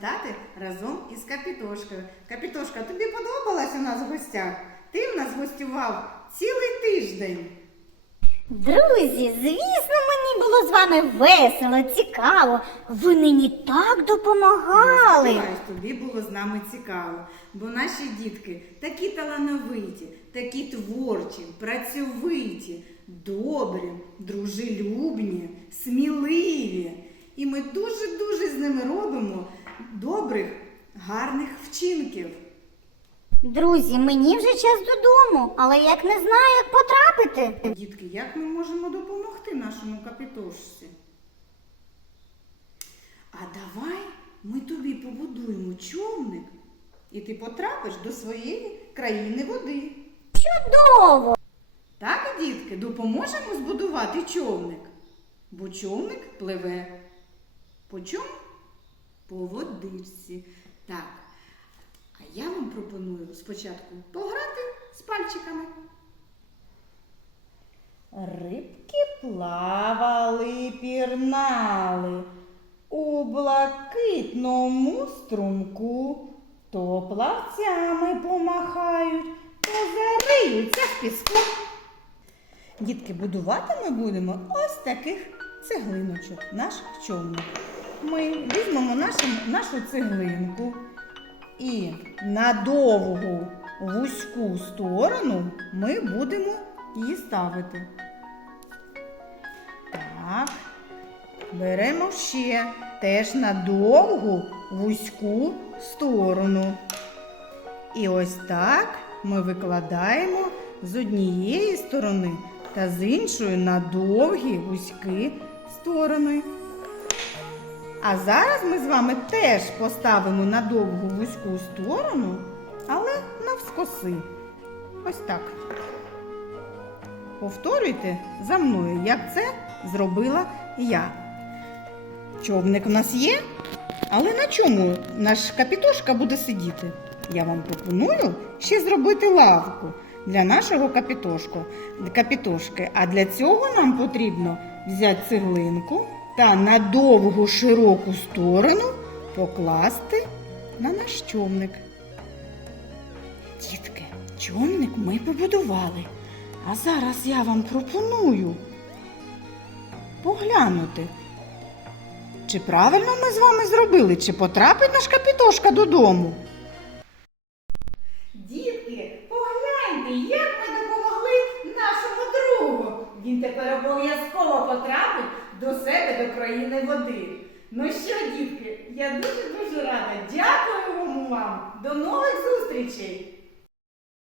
завітати разом із Капітошкою. Капітошка, тобі подобалась у нас в гостях? Ти в нас гостював цілий тиждень. Друзі, звісно, мені було з вами весело, цікаво. Ви мені так допомагали. Сподіваюсь, тобі було з нами цікаво, бо наші дітки такі талановиті, такі творчі, працьовиті, добрі, дружелюбні, сміливі. І ми ними робимо добрих, гарних вчинків. Друзі, мені вже час додому, але як не знаю, як потрапити. Дітки, як ми можемо допомогти нашому капітошці? А давай ми тобі побудуємо човник, і ти потрапиш до своєї країни води. Чудово! Так, дітки, допоможемо збудувати човник, бо човник пливе. По чому? По водичці. Так. А я вам пропоную спочатку пограти з пальчиками. Рибки плавали, пірнали у блакитному струмку, то плавцями помахають, то зариються в піску. Дітки, будувати ми будемо ось таких цеглиночок, наш човник. Ми візьмемо нашу, нашу цеглинку і на довгу вузьку сторону ми будемо її ставити. Так. Беремо ще теж на довгу вузьку сторону. І ось так ми викладаємо з однієї сторони та з іншої на довгі вузькі сторони. А зараз ми з вами теж поставимо на довгу вузьку сторону, але навскоси. Ось так. Повторюйте за мною, як це зробила я. Човник у нас є, але на чому наш капітошка буде сидіти? Я вам пропоную ще зробити лавку для нашого капітошку, капітошки. А для цього нам потрібно взяти цеглинку та на довгу широку сторону покласти на наш човник. Дітки, човник ми побудували. А зараз я вам пропоную поглянути, чи правильно ми з вами зробили, чи потрапить наш капітошка додому. Дітки, погляньте, як ми допомогли нашому другу. Він тепер обов'язково потрапить до себе, до країни води. Ну що, дітки, я дуже-дуже рада. Дякую вам. До нових зустрічей!